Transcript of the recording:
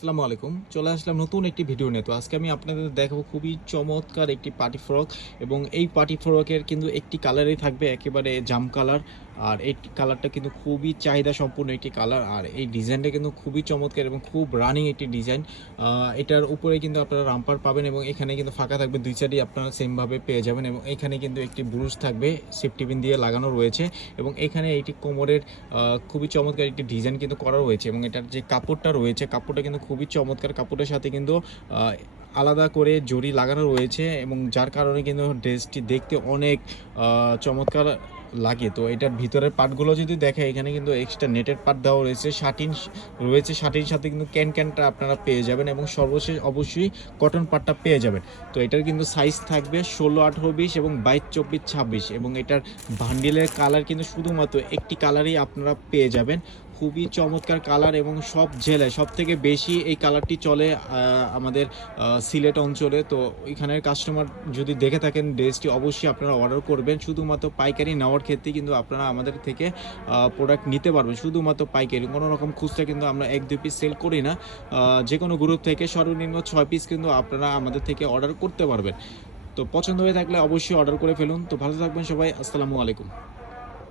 আসসালামু আলাইকুম। চলে আসলাম নতুন একটি ভিডিও নিয়ে। তো আজকে আমি আপনাদের দেখাবো খুবই চমৎকার একটি পার্টি ফ্রক এবং এই পার্টি ফ্রকের কিন্তু একটি কালারই থাকবে একেবারে জাম কালার। আর এই কালারটা কিন্তু খুবই চাহিদা সম্পূর্ণ একটি কালার। আর এই ডিজাইনটা কিন্তু খুবই চমৎকার এবং খুব রানিং একটি ডিজাইন। এটার উপরে কিন্তু আপনারা রামপার পাবেন এবং এখানে কিন্তু ফাঁকা থাকবে, দুই সাইডেই আপনারা সেমভাবে পেয়ে যাবেন এবং এখানে কিন্তু একটি ব্রুশ থাকবে, সেফটি পিন দিয়ে লাগানো রয়েছে এবং এখানে এইটি কোমরের খুবই চমৎকার একটি ডিজাইন কিন্তু করা রয়েছে এবং এটার যে কাপড়টা রয়েছে, কাপড়টা কিন্তু খুবই চমৎকার। কাপড়ের সাথে কিন্তু আলাদা করে জরি লাগানো রয়েছে এবং যার কারণে কিন্তু ড্রেসটি দেখতে অনেক চমৎকার লাগে। তো এটার ভিতরের পার্টগুলো যদি দেখে, এখানে কিন্তু এক্সট্রা নেটের পার্ট দেওয়া রয়েছে, শার্টিন রয়েছে, শার্টির সাথে কিন্তু ক্যানটা আপনারা পেয়ে যাবেন এবং সর্বশেষ অবশ্যই কটন পার্টটা পেয়ে যাবেন। তো এটার কিন্তু সাইজ থাকবে 16, 18, 20 এবং 22, 24, 26 এবং এটার বান্ডিলের কালার কিন্তু শুধুমাত্র একটি কালারই আপনারা পেয়ে যাবেন। খুবই চমৎকার কালার এবং সব জেলায় সবথেকে বেশি এই কালারটি চলে আমাদের সিলেট অঞ্চলে। তো এখানের কাস্টমার যদি দেখে থাকেন ড্রেসটি, অবশ্যই আপনারা অর্ডার করবেন। শুধুমাত্র পাইকারি নেওয়ার ক্ষেত্রে কিন্তু আপনারা আমাদের থেকে প্রোডাক্ট নিতে পারবেন, শুধুমাত্র পাইকারি। কোনো রকম খুচরা কিন্তু আমরা 1-2 পিস সেল করি না। যে কোনো গ্রুপ থেকে সর্বনিম্ন 6 পিস কিন্তু আপনারা আমাদের থেকে অর্ডার করতে পারবেন। তো পছন্দ হয়ে থাকলে অবশ্যই অর্ডার করে ফেলুন। তো ভালো থাকবেন সবাই। আসসালামু আলাইকুম।